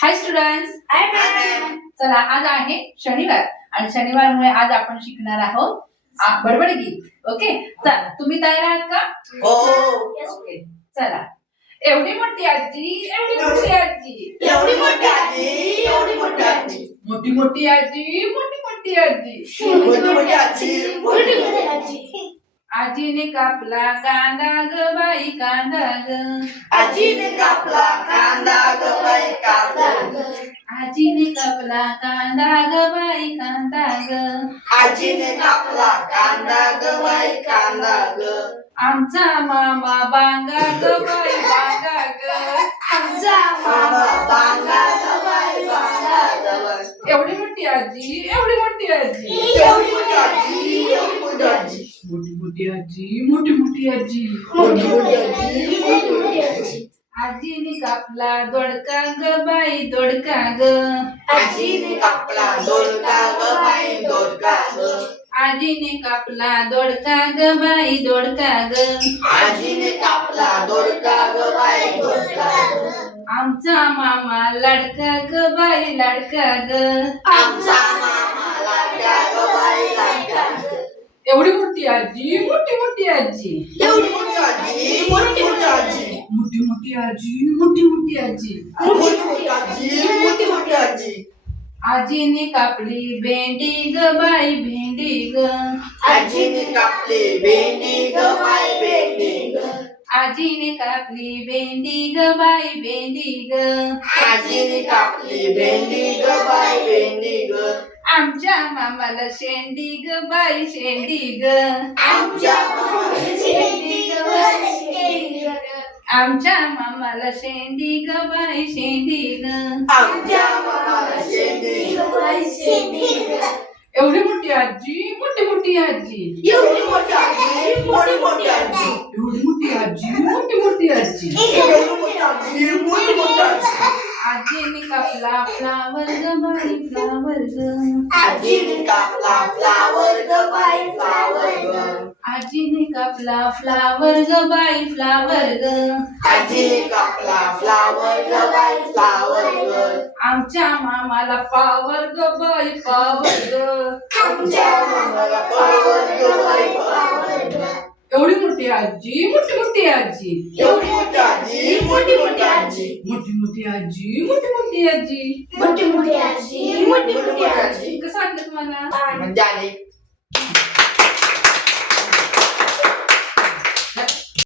हाय students. हाय ma'am. चला आज आहे शनिवार आणि शनिवारमुळे आज आपण शिकणार आहोत बडबड गीत. ओके, चला तुम्ही तयार आहात का? हो. ओके, चला. एवढी मोठी आजी, एवढी मोठी आजी, एवढी मोठी आजी, एवढी मोठी आजी, मोठी मोठी आजी, मोठी मोठी आजी, मोठी मोठी आजी, मोठी मोठी आजी. आजीने कापला कांदा ग बाई कांदा ग, आजीने कापला कांदा ग बाई कांदा ग, आजीने कापला कांदा ग बाई कांदा ग, आजीने कापला कांदा ग बाई कांदा ग, आमचा मामा बांगा ग बाई बांगा ग, आमचा मामा बांगा ग बाई बांगा ग. एवढी मोठी आजी, एवढी मोठी आजी, एवढी मोठी आजी, एवढी मोठी आजी, मोठी मोठी आजी, मोठी मोठी आजी, मोठी मोठी आजी, मोठी मोठी आजी. आजीने कापला दोडका ग बाई दोडका ग, आजीने कापला दोडका ग बाई दोडका ग, आजीने कापला दोडका ग बाई दोडका ग, आजीने कापला दोडका ग बाई दोडका ग, आमचा मामा लाडका ग बाई लाडका ग, आमचा मामा लाडका ग बाई लाडका ग. एवढी मोठी आजी, मोठी मोठी आजी, एवढी मोठी आजी, मोठी मोठी आजी, मोठी मोठी आजी, मोठी मोठी आजी, मोठी मोठी आजी, मोठी मोठी आजी. आजीने कापली भेंडी ग बाई भेंडी ग, आजीने कापली भेंडी ग बाई भेंडी ग, आजीने कापली भेंडी ग बाई भेंडी ग, आजीने कापली भेंडी ग बाई भेंडी ग, आमच्या मामाला शेंडी ग बाई शेंडी ग, आमच्या मामाला शेंडी ग बाई शेंडी ग, आमच्या मामाला शेंडी ग बाई शेंडी ग, आमच्या मामाला शेंडी ग बाई शेंडी ग. एवढी मोठी आजी, मोठी मोठी आजी, एवढी मोठी आजी, मोठी मोठी आजी, एवढी मोठी आजी, मोठी मोठी आजी, एवढी मोठी आजी, मोठी मोठी आजी. आजीने कापला फ्लावर ग बाई फ्लावर ग, आजीने कापला फ्लावर ग बाई फ्लावर ग, आजीने कापला फ्लावर ग बाई फ्लावर ग, आजीने कापला फ्लावर ग बाई फ्लावर ग, आमच्या मामाला पावर ग बाई पावर ग, आमच्या मामाला पावर ग बाई पावर ग. एवढी मोठी आजी, मोठी मोठी आजी, एवढी मोठी आजी, मोठी मोठी आजी, मोठी मोठी आजी, मोठी मोठी आजी, मोठी मोठी आजी, मोठी मोठी आजी. कसं वाटलं तुम्हाला? मजा आली.